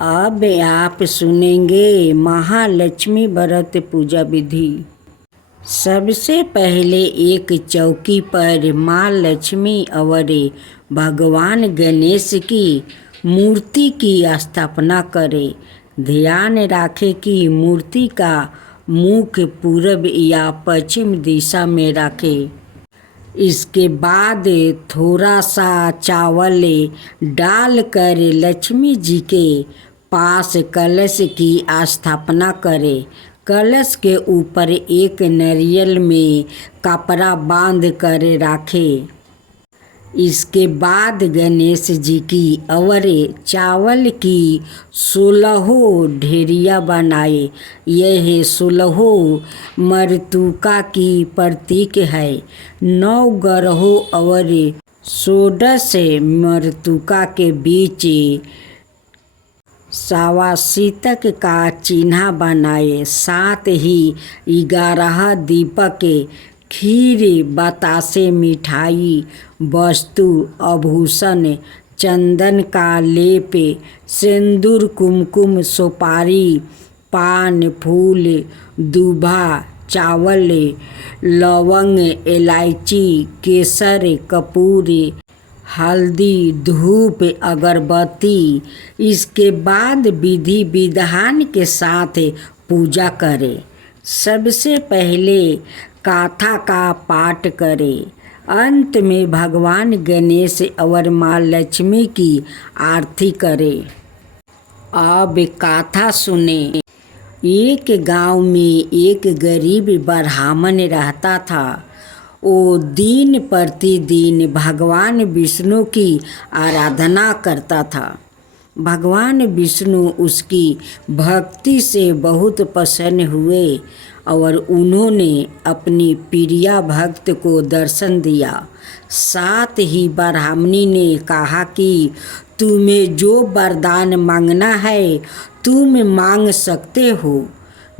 अब आप सुनेंगे महालक्ष्मी व्रत पूजा विधि। सबसे पहले एक चौकी पर माँ लक्ष्मी और भगवान गणेश की मूर्ति की स्थापना करें। ध्यान रखें कि मूर्ति का मुख पूर्व या पश्चिम दिशा में रखें। इसके बाद थोड़ा सा चावल डालकर लक्ष्मी जी के पास कलश की स्थापना करें। कलश के ऊपर एक नारियल में कपड़ा बांध कर रखें। इसके बाद गणेश जी की और चावल की 16 ढेरिया बनाए। यह 16 मृतका की प्रतीक है। 9 ग्रहों और 16 मृतका के बीच स्वास्तिक का चिन्ह बनाए। साथ ही 11 दीपक, खीर, बतासे, मिठाई, वस्तु, आभूषण, चंदन का लेप, सिंदूर, कुमकुम, सुपारी, पान, फूल, दूबा, चावल, लवंग, इलायची, केसर, कपूर, हल्दी, धूप, अगरबत्ती। इसके बाद विधि विधान के साथ पूजा करें। सबसे पहले गाथा का पाठ करें। अंत में भगवान गणेश और माँ लक्ष्मी की आरती करें। अब गाथा सुने। एक गांव में एक गरीब ब्राह्मण रहता था। वो दिन प्रतिदिन भगवान विष्णु की आराधना करता था। भगवान विष्णु उसकी भक्ति से बहुत प्रसन्न हुए और उन्होंने अपनी प्रिया भक्त को दर्शन दिया। साथ ही ब्राह्मणी ने कहा कि तुम्हें जो वरदान मांगना है तुम मांग सकते हो।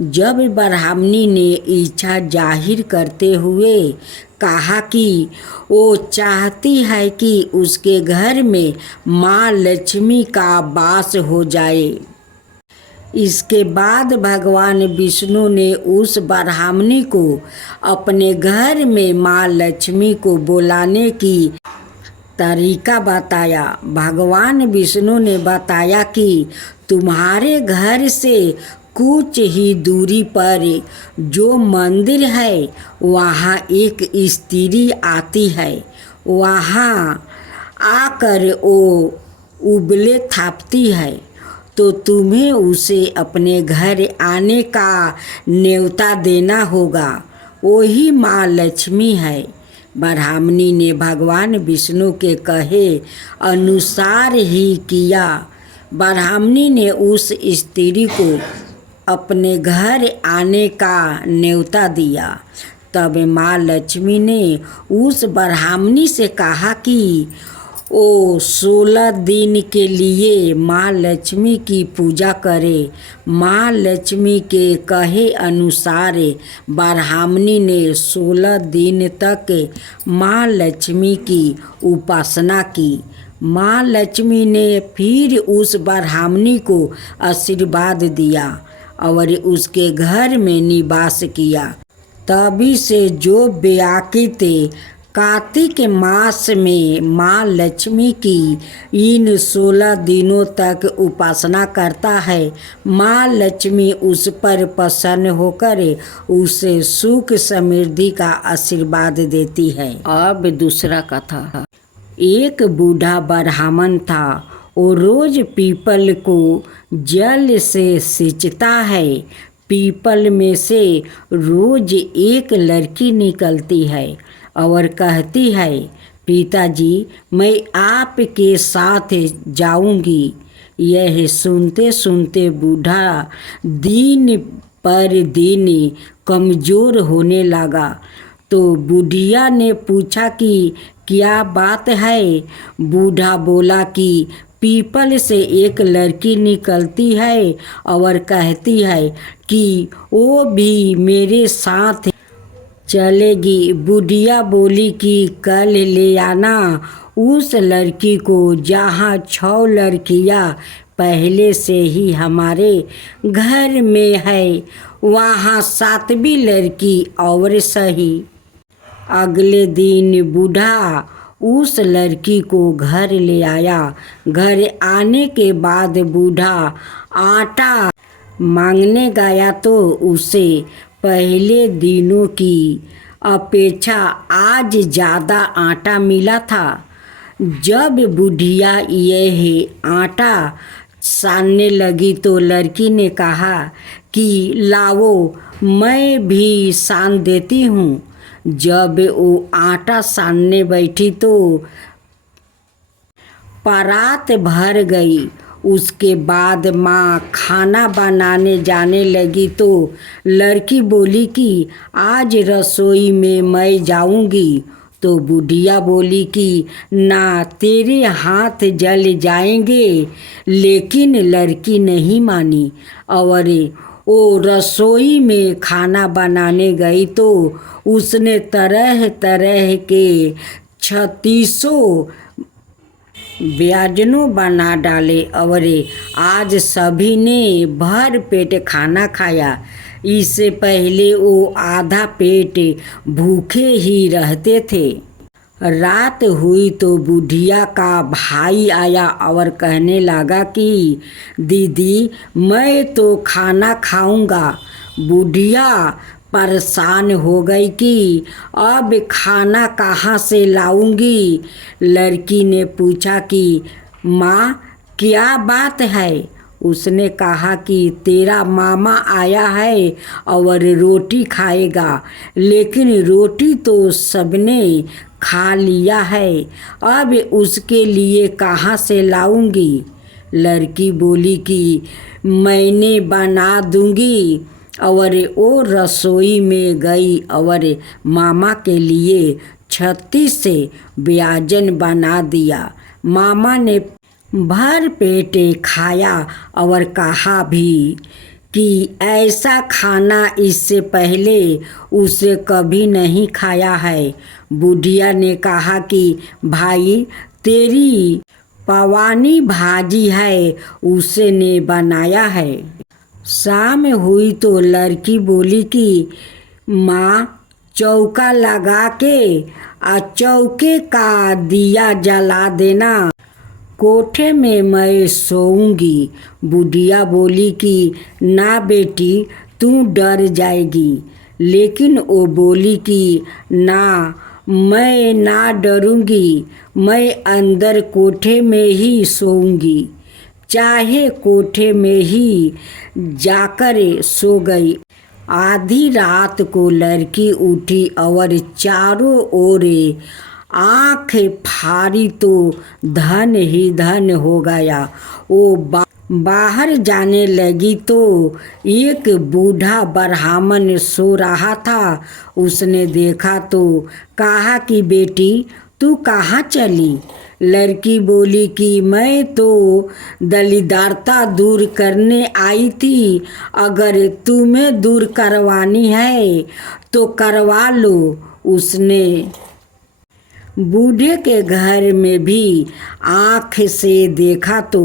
जब ब्राह्मणी ने इच्छा जाहिर करते हुए कहा कि वो चाहती है कि उसके घर में माँ लक्ष्मी का वास हो जाए। इसके बाद भगवान विष्णु ने उस ब्राह्मणी को अपने घर में माँ लक्ष्मी को बुलाने की तरीका बताया। भगवान विष्णु ने बताया कि तुम्हारे घर से कुछ ही दूरी पर जो मंदिर है वहाँ एक स्त्री आती है। वहाँ आकर वो उबले थापती है तो तुम्हें उसे अपने घर आने का न्योता देना होगा। वही माँ लक्ष्मी है। ब्राह्मणी ने भगवान विष्णु के कहे अनुसार ही किया। ब्राह्मणी ने उस स्त्री को अपने घर आने का न्योता दिया। तब माँ लक्ष्मी ने उस ब्राह्मणी से कहा कि वो 16 दिन के लिए माँ लक्ष्मी की पूजा करे। माँ लक्ष्मी के कहे अनुसार ब्राह्मणी ने 16 दिन तक माँ लक्ष्मी की उपासना की। माँ लक्ष्मी ने फिर उस ब्राह्मणी को आशीर्वाद दिया और उसके घर में निवास किया। तभी से जो व्यक्ति कार्तिक मास में माँ लक्ष्मी की इन 16 दिनों तक उपासना करता है, माँ लक्ष्मी उस पर प्रसन्न होकर उसे सुख समृद्धि का आशीर्वाद देती है। अब दूसरा कथा। एक बूढ़ा ब्राह्मण था। वो रोज पीपल को जल से सींचता है। पीपल में से रोज एक लड़की निकलती है और कहती है पिताजी मैं आपके साथ जाऊंगी। यह सुनते सुनते बूढ़ा दिन पर दिन कमज़ोर होने लगा। तो बुढ़िया ने पूछा कि क्या बात है। बूढ़ा बोला कि पीपल से एक लड़की निकलती है और कहती है कि वो भी मेरे साथ चलेगी। बुढ़िया बोली कि कल ले आना उस लड़की को जहाँ 6 लड़कियाँ पहले से ही हमारे घर में है, वहाँ 7वीं लड़की और सही। अगले दिन बूढ़ा उस लड़की को घर ले आया। घर आने के बाद बूढ़ा आटा मांगने गया तो उसे पहले दिनों की अपेक्षा आज ज़्यादा आटा मिला था। जब बुढ़िया यह आटा सानने लगी तो लड़की ने कहा कि लाओ मैं भी सान देती हूँ। जब वो आटा सानने बैठी तो परात भर गई। उसके बाद माँ खाना बनाने जाने लगी तो लड़की बोली कि आज रसोई में मैं जाऊंगी। तो बुढ़िया बोली कि ना, तेरे हाथ जल जाएंगे। लेकिन लड़की नहीं मानी और वो रसोई में खाना बनाने गई तो उसने तरह तरह के 36 व्यंजनों बना डाले और आज सभी ने भर पेट खाना खाया। इससे पहले वो आधा पेट भूखे ही रहते थे। रात हुई तो बुढ़िया का भाई आया और कहने लगा कि दीदी मैं तो खाना खाऊंगा। बुढ़िया परेशान हो गई कि अब खाना कहाँ से लाऊंगी। लड़की ने पूछा कि माँ क्या बात है। उसने कहा कि तेरा मामा आया है और रोटी खाएगा, लेकिन रोटी तो सबने खा लिया है, अब उसके लिए कहाँ से लाऊंगी। लड़की बोली कि मैंने बना दूंगी और वो रसोई में गई और मामा के लिए 36 व्यंजन बना दिया। मामा ने भर पेट खाया और कहा भी कि ऐसा खाना इससे पहले उसे कभी नहीं खाया है। बुढ़िया ने कहा कि भाई तेरी पवानी भाजी है, उसे ने बनाया है। शाम हुई तो लड़की बोली कि माँ चौका लगा के चौके का दिया जला देना, कोठे में मैं सोऊंगी। बुढ़िया बोली कि ना बेटी तू डर जाएगी। लेकिन वो बोली कि ना, मैं ना डरूंगी, मैं अंदर कोठे में ही सोऊंगी। चाहे कोठे में ही जाकर सो गई। आधी रात को लड़की उठी और चारों ओर आँख फाड़ी तो धन ही धन हो गया। वो बाहर जाने लगी तो एक बूढ़ा ब्राह्मण सो रहा था। उसने देखा तो कहा कि बेटी तू कहाँ चली। लड़की बोली कि मैं तो दलिद्रता दूर करने आई थी, अगर तुम्हें दूर करवानी है तो करवा लो। उसने बूढ़े के घर में भी आँख से देखा तो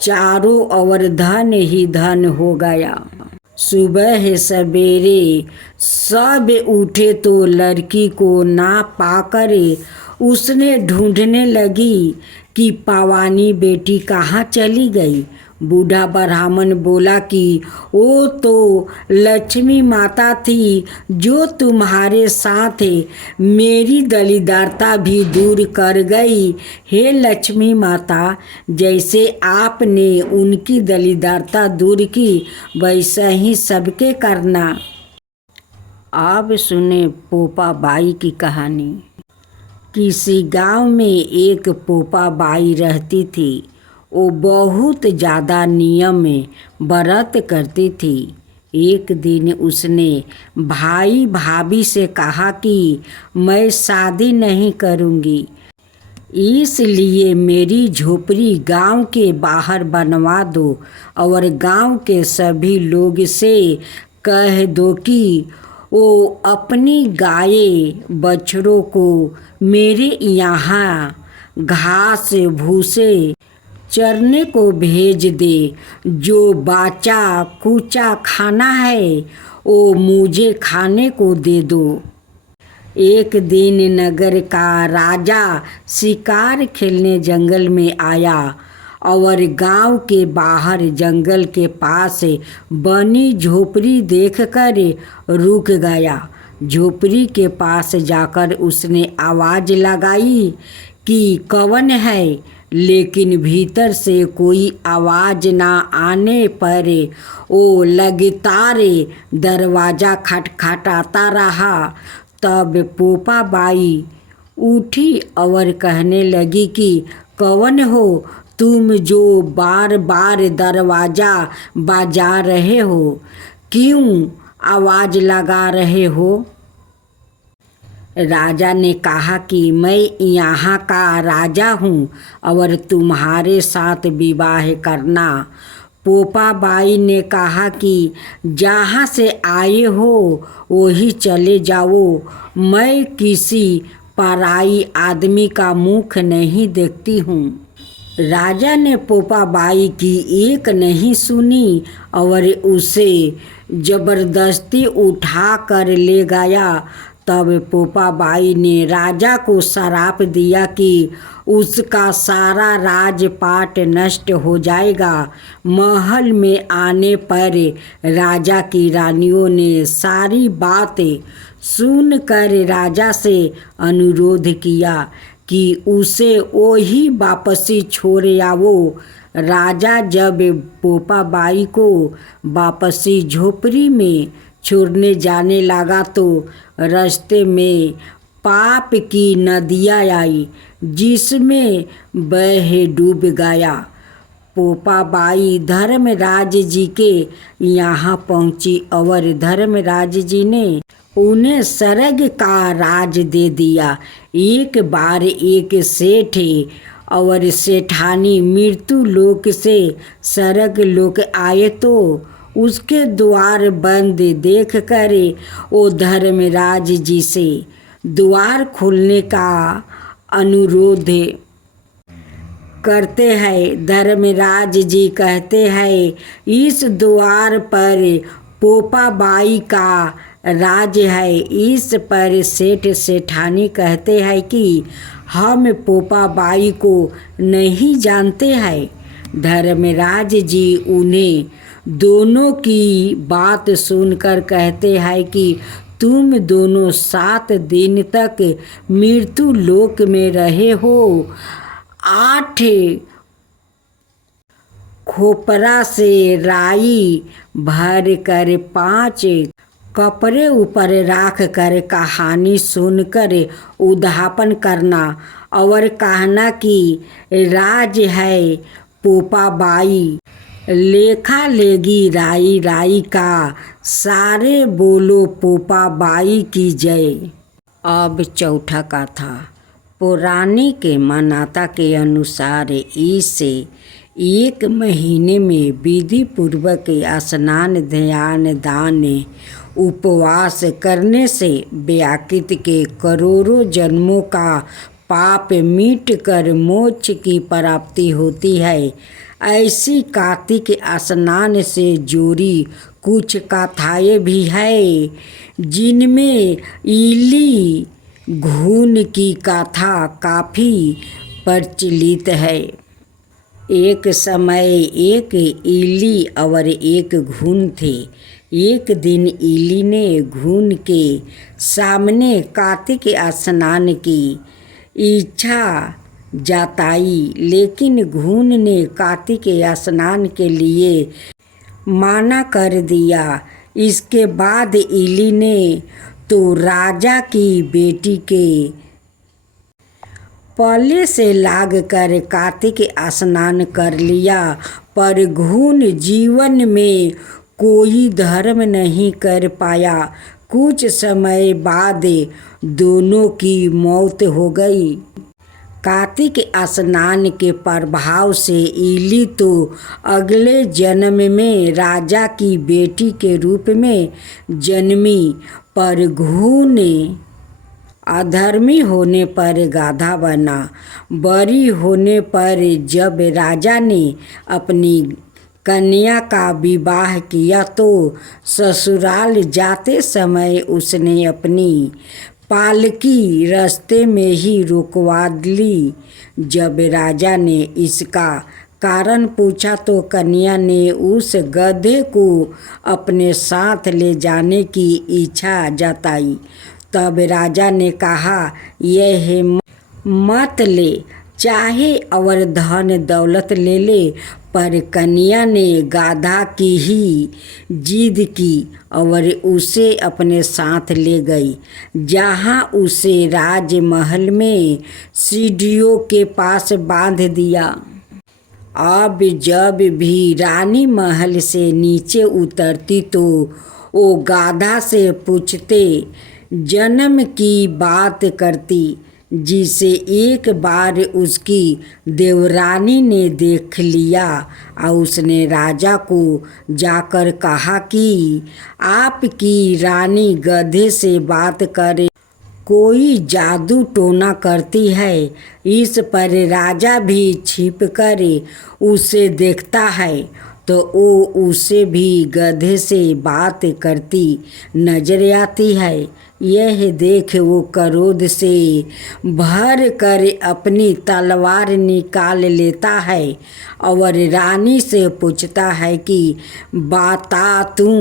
चारों ओर धन ही धन हो गया। सुबह सवेरे सब उठे तो लड़की को ना पाकर उसने ढूंढने लगी कि पवानी बेटी कहाँ चली गई। बूढ़ा ब्राह्मण बोला कि वो तो लक्ष्मी माता थी जो तुम्हारे साथ मेरी दलिद्रता भी दूर कर गई। हे लक्ष्मी माता, जैसे आपने उनकी दलिद्रता दूर की वैसा ही सबके करना। अब सुने पोपा बाई की कहानी। किसी गांव में एक पोपा बाई रहती थी। वो बहुत ज़्यादा नियम में व्रत करती थी। एक दिन उसने भाई भाभी से कहा कि मैं शादी नहीं करूँगी, इसलिए मेरी झोपड़ी गांव के बाहर बनवा दो और गांव के सभी लोग से कह दो कि वो अपनी गाय बछड़ों को मेरे यहाँ घास भूसे चरने को भेज दे। जो बाचा कुचा खाना है वो मुझे खाने को दे दो। एक दिन नगर का राजा शिकार खेलने जंगल में आया और गांव के बाहर जंगल के पास बनी झोपड़ी देखकर रुक गया। झोपड़ी के पास जाकर उसने आवाज़ लगाई कि कौन है, लेकिन भीतर से कोई आवाज़ ना आने पर वो लगातार दरवाज़ा खटखटाता रहा। तब पोपा बाई उठी और कहने लगी कि कौन हो तुम जो बार बार दरवाज़ा बजा रहे हो? क्यों आवाज़ लगा रहे हो? राजा ने कहा कि मैं यहाँ का राजा हूँ और तुम्हारे साथ विवाह करना। पोपा बाई ने कहा कि जहाँ से आए हो वही चले जाओ, मैं किसी पराई आदमी का मुख नहीं देखती हूँ। राजा ने पोपा बाई की एक नहीं सुनी और उसे जबरदस्ती उठा कर ले गया। तब पोपा बाई ने राजा को श्राप दिया कि उसका सारा राजपाट नष्ट हो जाएगा। महल में आने पर राजा की रानियों ने सारी बातें सुनकर राजा से अनुरोध किया कि उसे वही वापसी छोड़ आवो। राजा जब पोपा बाई को वापसी झोपड़ी में छोड़ने जाने लगा तो रास्ते में पाप की नदियाँ आई जिसमें बह डूब गया। पोपा बाई धर्मराज जी के यहाँ पहुँची और धर्मराज जी ने उन्हें स्वर्ग का राज दे दिया। एक बार एक सेठ और सेठानी मृत्यु लोक से स्वर्ग लोक आए तो उसके द्वार बंद देखकर वो धर्मराज जी से द्वार खोलने का अनुरोध करते हैं। धर्मराज जी कहते हैं इस द्वार पर पोपा बाई का राज है। इस पर सेठ सेठानी कहते हैं कि हम पोपा बाई को नहीं जानते हैं। धर्मराज जी उन्हें दोनों की बात सुनकर कहते हैं कि तुम दोनों 7 दिन तक मृत्यु लोक में रहे हो। 8 खोपरा से राई भर कर 5 कपड़े ऊपर रख कर कहानी सुनकर उद्यापन करना और कहना कि राज है पोपा बाई, लेखा लेगी राई राई का, सारे बोलो पोपा बाई की जय। अब चौथा कथा। पौराणिक मान्यता के अनुसार इसे 1 महीने में विधि पूर्वक स्नान ध्यान दान उपवास करने से व्यक्ति के करोड़ों जन्मों का पाप मिट कर मोक्ष की प्राप्ति होती है। ऐसी कार्तिक स्नान से जुड़ी कुछ कथाएँ भी है जिनमें इली घून की कथा काफ़ी प्रचलित है। एक समय एक इली और एक घून थे। एक दिन इली ने घून के सामने कार्तिक स्नान की इच्छा जताई, लेकिन घून ने कार्तिक स्नान के लिए मना कर दिया। इसके बाद इली ने तो राजा की बेटी के पल्ले से लाग कर कार्तिक स्नान कर लिया, पर घून जीवन में कोई धर्म नहीं कर पाया। कुछ समय बाद दोनों की मौत हो गई। कार्तिक स्नान के प्रभाव से इली तो अगले जन्म में राजा की बेटी के रूप में जन्मी, पर घून अधर्मी होने पर गाधा बना। बरी होने पर जब राजा ने अपनी कन्या का विवाह किया तो ससुराल जाते समय उसने अपनी पालकी रास्ते में ही रुकवा ली। जब राजा ने इसका कारण पूछा तो कन्या ने उस गधे को अपने साथ ले जाने की इच्छा जताई। तब राजा ने कहा, यह मत ले, चाहे और धन दौलत ले ले। पर कन्या ने गाधा की ही जिद की और उसे अपने साथ ले गई, जहाँ उसे राजमहल में सीढ़ियों के पास बांध दिया। अब जब भी रानी महल से नीचे उतरती तो वो गाधा से पूछते जन्म की बात करती, जिसे एक बार उसकी देवरानी ने देख लिया और उसने राजा को जाकर कहा कि आपकी रानी गधे से बात करे, कोई जादू टोना करती है। इस पर राजा भी छिप कर उसे देखता है तो वो उसे भी गधे से बात करती नजर आती है। यह देख वो क्रोध से भर कर अपनी तलवार निकाल लेता है और रानी से पूछता है कि बता तू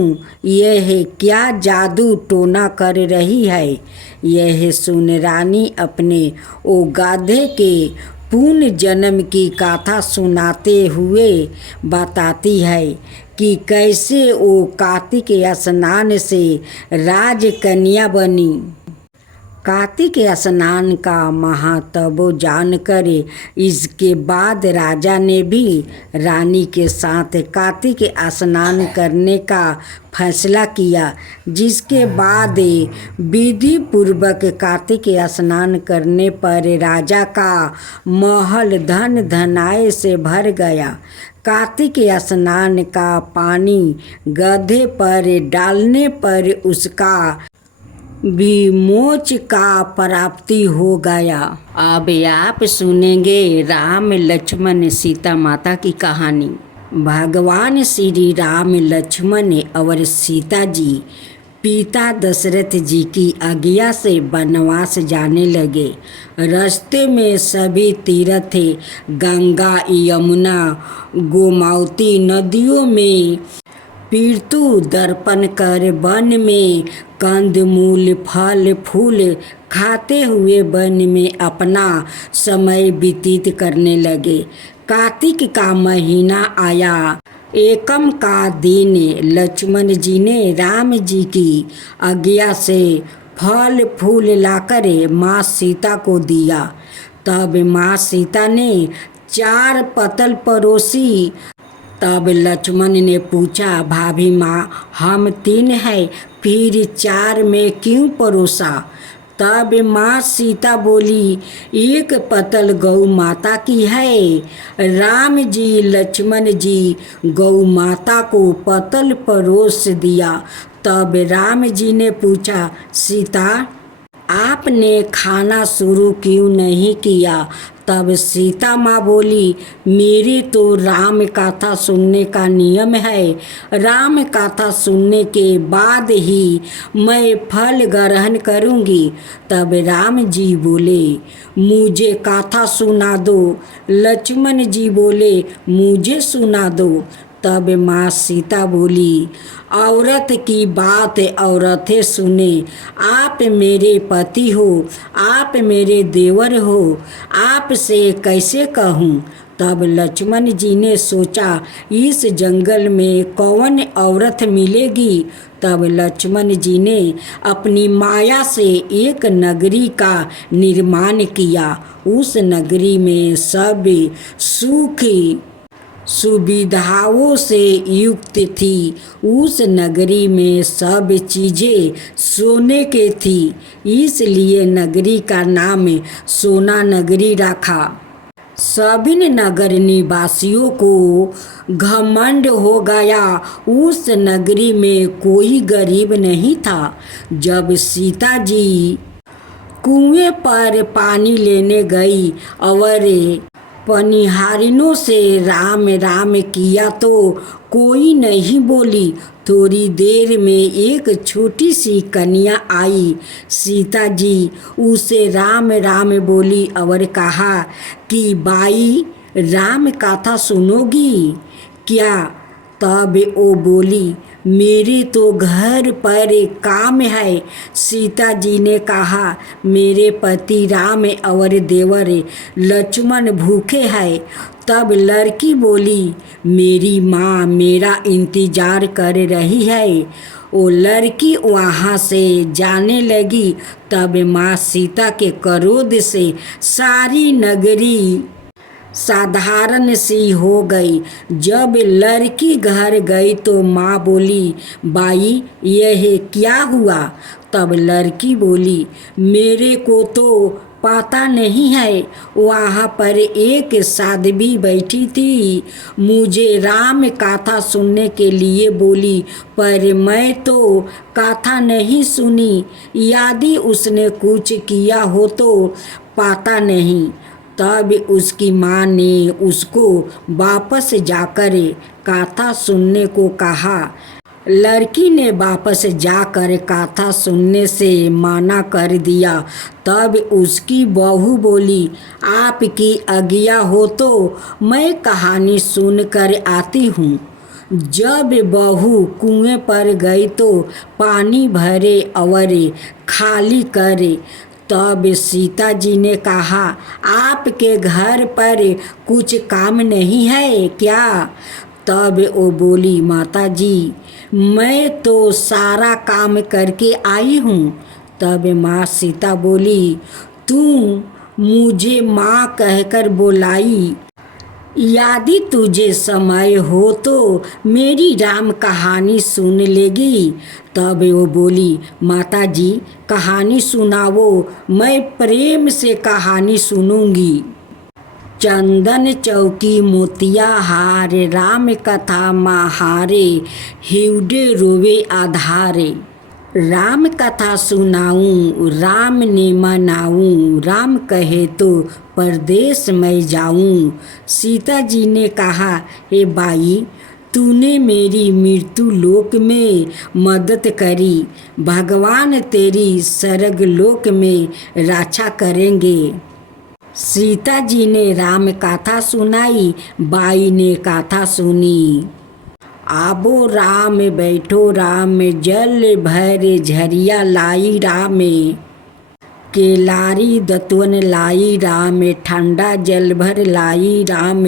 यह क्या जादू टोना कर रही है। यह सुन रानी अपने ओ गाधे के पूर्ण जन्म की गाथा सुनाते हुए बताती है कि कैसे वो कार्तिक स्नान से राजकन्या बनी। कार्तिक स्नान का महात्म जानकर इसके बाद राजा ने भी रानी के साथ कार्तिक स्नान करने का फैसला किया, जिसके बाद विधि पूर्वक कार्तिक स्नान करने पर राजा का महल धन धनाय से भर गया। कार्तिक स्नान का पानी गधे पर डालने पर उसका विमोच का प्राप्ति हो गया। अब आप सुनेंगे राम लक्ष्मण सीता माता की कहानी। भगवान श्री राम लक्ष्मण और सीता जी पिता दशरथ जी की आज्ञा से वनवास जाने लगे। रास्ते में सभी तीर्थ गंगा, यमुना, गोमती नदियों में पितृ दर्पण कर वन में कंदमूल फल फूल खाते हुए वन में अपना समय व्यतीत करने लगे। कार्तिक का महीना आया। एकम का दिन लक्ष्मण जी ने राम जी की आज्ञा से फल फूल लाकर माँ सीता को दिया। तब माँ सीता ने 4 पतल परोसी। तब लक्ष्मण ने पूछा, भाभी माँ, हम 3 हैं, फिर 4 में क्यों परोसा? तब माँ सीता बोली, 1 पतल गौ माता की है। राम जी लक्ष्मण जी गौ माता को पतल परोस दिया। तब राम जी ने पूछा, सीता आपने खाना शुरू क्यों नहीं किया? तब सीता माँ बोली, मेरी तो राम कथा सुनने का नियम है। राम कथा सुनने के बाद ही मैं फल ग्रहण करूँगी। तब राम जी बोले, मुझे कथा सुना दो। लक्ष्मण जी बोले, मुझे सुना दो। तब माँ सीता बोली, औरत की बात औरतें सुने। आप मेरे पति हो, आप मेरे देवर हो, आपसे कैसे कहूँ? तब लक्ष्मण जी ने सोचा, इस जंगल में कौन औरत मिलेगी? तब लक्ष्मण जी ने अपनी माया से एक नगरी का निर्माण किया। उस नगरी में सब सुखी सुविधाओं से युक्त थी। उस नगरी में सब चीज़ें सोने के थी, इसलिए नगरी का नाम सोना नगरी रखा। सभी नगर निवासियों को घमंड हो गया। उस नगरी में कोई गरीब नहीं था। जब सीता जी कुएं पर पानी लेने गई और पनिहारिनों से राम राम किया तो कोई नहीं बोली। थोड़ी देर में एक छोटी सी कन्या आई। सीता जी उसे राम राम बोली और कहा कि बाई राम कथा सुनोगी क्या? तब वो बोली मेरे तो घर पर एक काम है। सीता जी ने कहा मेरे पति राम और देवर लक्ष्मण भूखे हैं। तब लड़की बोली मेरी माँ मेरा इंतजार कर रही है। वो लड़की वहाँ से जाने लगी। तब माँ सीता के क्रोध से सारी नगरी साधारण सी हो गई। जब लड़की घर गई तो माँ बोली बाई यह क्या हुआ? तब लड़की बोली मेरे को तो पता नहीं है। वहाँ पर एक साध्वी बैठी थी, मुझे राम कथा सुनने के लिए बोली, पर मैं तो कथा नहीं सुनी। यदि उसने कुछ किया हो तो पता नहीं। तब उसकी माँ ने उसको वापस जाकर कथा सुनने को कहा। लड़की ने वापस जाकर कथा सुनने से मना कर दिया। तब उसकी बहू बोली आपकी आज्ञा हो तो मैं कहानी सुनकर आती हूँ। जब बहू कुएं पर गई तो पानी भरे और खाली करे। तब सीता जी ने कहा आपके घर पर कुछ काम नहीं है क्या? तब वो बोली माता जी मैं तो सारा काम करके आई हूँ। तब माँ सीता बोली तू मुझे माँ कहकर बुलाई, यदि तुझे समय हो तो मेरी राम कहानी सुन लेगी। तब वो बोली माता जी कहानी सुनाओ, मैं प्रेम से कहानी सुनूंगी। चंदन चौकी मोतिया हार, राम कथा महारे, हिवड़े रोवे आधारे। राम कथा सुनाऊं राम ने मनाऊं, राम कहे तो परदेश मैं जाऊं। सीता जी ने कहा हे बाई तूने मेरी मृत्यु लोक में मदद करी, भगवान तेरी स्वर्ग लोक में रक्षा करेंगे। सीता जी ने राम कथा सुनाई, बाई ने कथा सुनी। आबो राम बैठो राम, जल भर झरिया लाई राम, केलारी दतवन लाई राम, ठंडा जल भर लाई राम,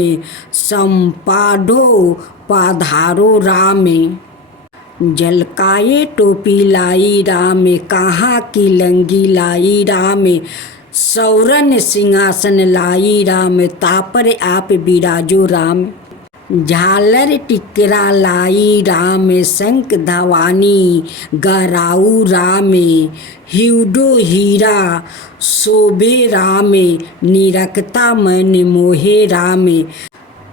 संपाढ़ो पाधारो राम, जलकाए टोपी लाई राम, कहाँ की लंगी लाई राम, सौरन सिंहासन लाई राम, तापर आप बिराजो राम, झालर टिकरा लाई राम, शंख धवानी गराऊ राम, हिवड़ो हीरा शोभे राम, निरखता मन मोहे राम,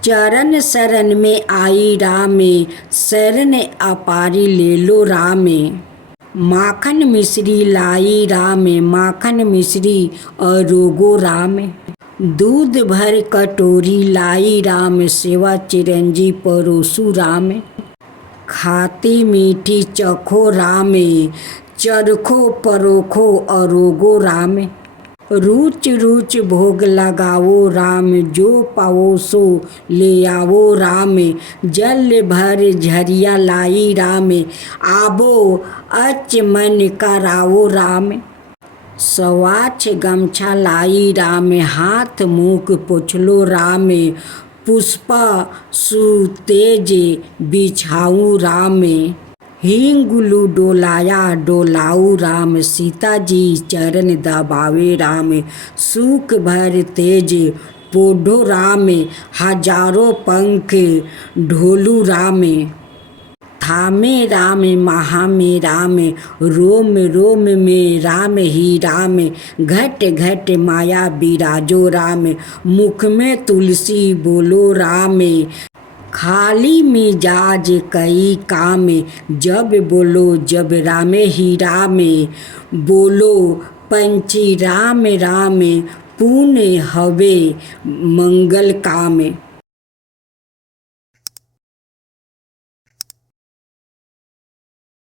चरण शरण में आई राम, शरण अपारी ले लो राम, माखन मिश्री लाई राम, माखन मिश्री और रोगो राम, दूध भर कटोरी लाई राम, सेवा चिरंजी परोसु राम, खाती मीठी चखो राम, चरखो परोखो अरोगो राम, रुच रुच भोग लगाओ राम, जो पाओ सो ले आओ राम, जल भर झरिया लाई राम, आबो अच मन कराओ राम, सवाछ गमछा लाई राम, हाथ मुख पोछलो राम, पुष्पा सुतेज बिछाऊ राम, हिंगुलू डोलाया डोलाऊ राम, सीता जी चरण दबावे राम, सुख भर तेज पोढ़ो राम, हजारों पंख ढोलू राम, थामे राम महा में राम, रोम रोम में राम ही राम, घट घट माया बिराजो राम, मुख में तुलसी बोलो राम, खाली मिजाज कई काम, जब बोलो जब राम ही राम, बोलो पंची राम राम पुण्य हवे मंगल काम।